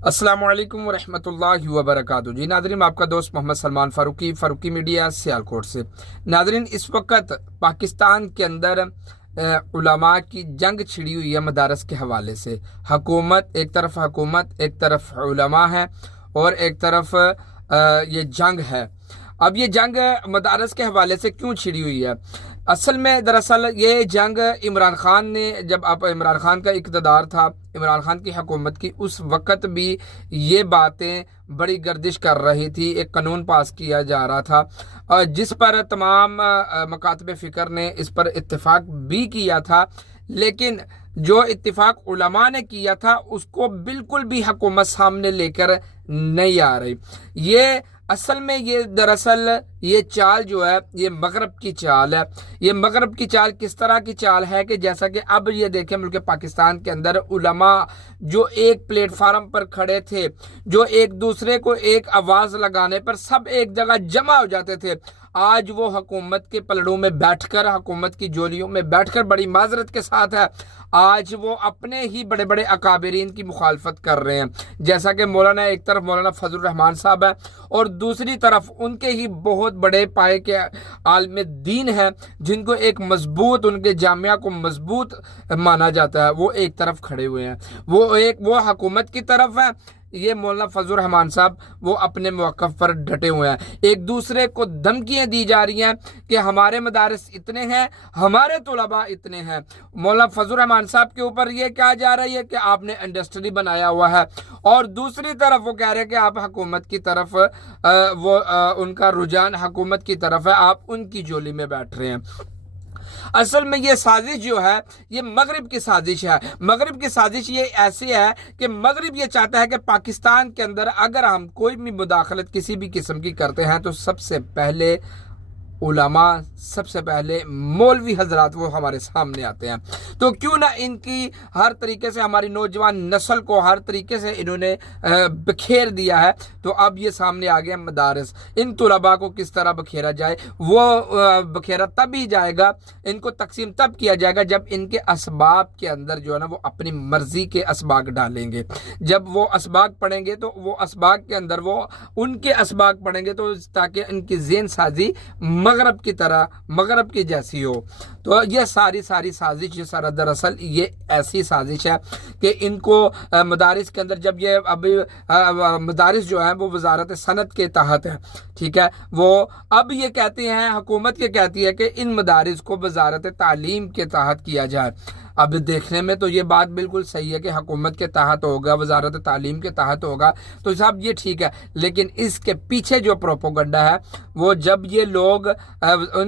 अस्सलाम वालेकुम वरहमतुल्लाहि वबरकातुहू। जी नाज़रीन, आपका दोस्त मोहम्मद सलमान फ़ारूकी मीडिया सियालकोट से। नाज़रीन, इस वक्त पाकिस्तान के अंदर उलमा की जंग छिड़ी हुई है मदारस के हवाले से। एक तरफ उलमा है और एक तरफ ये जंग है। अब ये जंग मदारस के हवाले से क्यों छिड़ी हुई है? असल में दरअसल ये जंग इमरान खान ने, जब आप इमरान खान का इक़्तिदार था, इमरान खान की हुकूमत की, उस वक़्त भी ये बातें बड़ी गर्दिश कर रही थी। एक कानून पास किया जा रहा था जिस पर तमाम मकातब फ़िक्र ने इस पर इत्तेफाक भी किया था, लेकिन जो इत्तेफाक उलमा ने किया था उसको बिल्कुल भी हुकूमत सामने लेकर नहीं आ रही। ये असल में ये दरअसल ये चाल जो है ये मगरब की चाल है। ये मगरब की चाल किस तरह की चाल है कि जैसा कि अब ये देखें, मुल्क पाकिस्तान के अंदर उलमा जो एक प्लेटफार्म पर खड़े थे, जो एक दूसरे को एक आवाज़ लगाने पर सब एक जगह जमा हो जाते थे, आज वो हुकूमत के पलड़ों में बैठकर, हुकूमत की जोलियों में बैठकर बड़ी माजरत के साथ है, आज वो अपने ही बड़े बड़े अकाबरीन की मुखालफत कर रहे हैं। जैसा कि मौलाना, एक तरफ मौलाना फजलुर रहमान साहब है और दूसरी तरफ उनके ही बहुत बड़े पाए के आलिम दीन हैं जिनको एक मजबूत, उनके जामिया को मजबूत माना जाता है, वो एक तरफ खड़े हुए हैं। वो हुकूमत की तरफ है, ये मौलाना फजलुर रहमान साहब वो अपने मौक़िफ़ पर डटे हुए हैं। एक दूसरे को धमकियाँ दी जा रही हैं कि हमारे मदारस इतने हैं, हमारे तलबा इतने हैं। मौलाना फजलुर रहमान साहब के ऊपर ये कहा जा रही है कि आपने इंडस्ट्री बनाया हुआ है, और दूसरी तरफ वो कह रहे हैं कि आप हुकूमत की तरफ उनका रुझान हुकूमत की तरफ है, आप उनकी जोली में बैठ रहे हैं। असल में ये साजिश जो है ये मगरिब की साजिश है। मगरिब की साजिश ये ऐसी है कि मगरिब ये चाहता है कि पाकिस्तान के अंदर अगर हम कोई भी मुदाखलत किसी भी किस्म की करते हैं तो सबसे पहले उलमा, सबसे पहले मौलवी हजरात वो हमारे सामने आते हैं। तो क्यों ना इनकी हर तरीके से हमारी नौजवान नस्ल को हर तरीके से इन्होंने बखेर दिया है। तो अब ये सामने आ गया मदारस, इन तलबा को किस तरह बखेरा जाए। वो बखेरा तब ही जाएगा, इनको तकसीम तब किया जाएगा जब इनके असबाब के अंदर जो है ना वो अपनी मर्जी के असबाग डालेंगे। जब वो असबाग पढ़ेंगे तो वो असबाग के अंदर वो उनके असबाग पढ़ेंगे, तो ताकि इनकी ज़हन साजी मगरब की तरह, मगरब की जैसी हो। तो ये सारी साजिश, ये सारा दरअसल ये ऐसी साजिश है कि इनको मदारिस के अंदर, जब ये अभी मदारिस जो है वो वजारत सनत के तहत है, ठीक है, वो अब ये कहते हैं, हुकूमत ये कहती है कि इन मदारिस को वजारत तालीम के तहत किया जाए। अब देखने में तो ये बात बिल्कुल सही है कि हुकूमत के तहत होगा, वजारत तालीम के तहत होगा, तो साहब ये ठीक है, लेकिन इसके पीछे जो प्रोपोगंडा है वो, जब ये लोग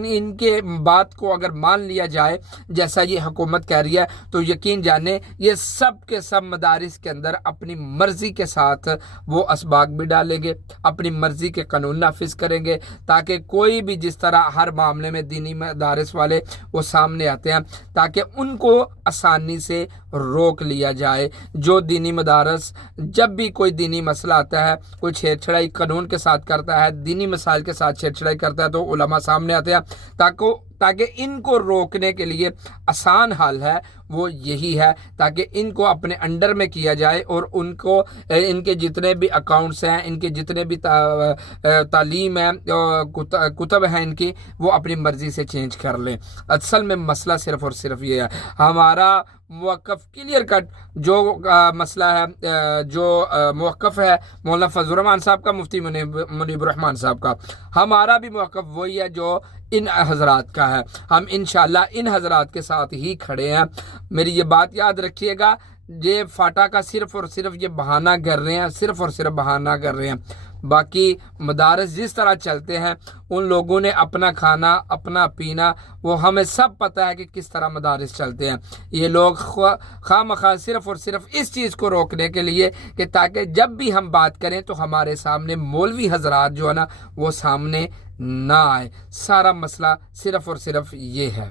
इनके बात को अगर मान लिया जाए जैसा ये हुकूमत कह रही है, तो यकीन जाने ये सब के सब मदारिस के अंदर अपनी मर्जी के साथ वो असबाग भी डालेंगे, अपनी मर्जी के कानून नाफिज करेंगे, ताकि कोई भी, जिस तरह हर मामले में दीनी मदारिस वाले वो सामने आते हैं, ताकि उनको आसानी से रोक लिया जाए। जो दीनी मदारस, जब भी कोई दीनी मसला आता है, कोई छेड़छाड़ी कानून के साथ करता है, दीनी मसाइल के साथ छेड़छाड़ी करता है, तो उलमा सामने आते हैं, ताकि इनको रोकने के लिए आसान हल है वो यही है, ताकि इनको अपने अंडर में किया जाए और उनको इनके जितने भी अकाउंट्स हैं, इनके जितने भी तालीम है, कुतब हैं इनकी, वो अपनी मर्जी से चेंज कर लें। असल में मसला सिर्फ और सिर्फ ये है, हमारा मुवक्कफ क्लियर कट जो मसला है, जो मुवक्कफ है मौलाना फजलुर रहमान साहब का, मुफ्ती मुनीब रहमान साहब का, हमारा भी मुवक्कफ वही है जो इन हजरात का है। हम इंशाअल्लाह इन हजरात के साथ ही खड़े हैं। मेरी ये बात याद रखिएगा, ये फाटा का सिर्फ और सिर्फ ये बहाना कर रहे हैं, सिर्फ और सिर्फ बहाना कर रहे हैं। बाकी मदारस जिस तरह चलते हैं, उन लोगों ने अपना खाना, अपना पीना, वो हमें सब पता है कि किस तरह मदारस चलते हैं। ये लोग खामखा सिर्फ और सिर्फ इस चीज़ को रोकने के लिए कि ताकि जब भी हम बात करें तो हमारे सामने मौलवी हजरात जो है ना वो सामने ना आए। सारा मसला सिर्फ और सिर्फ ये है।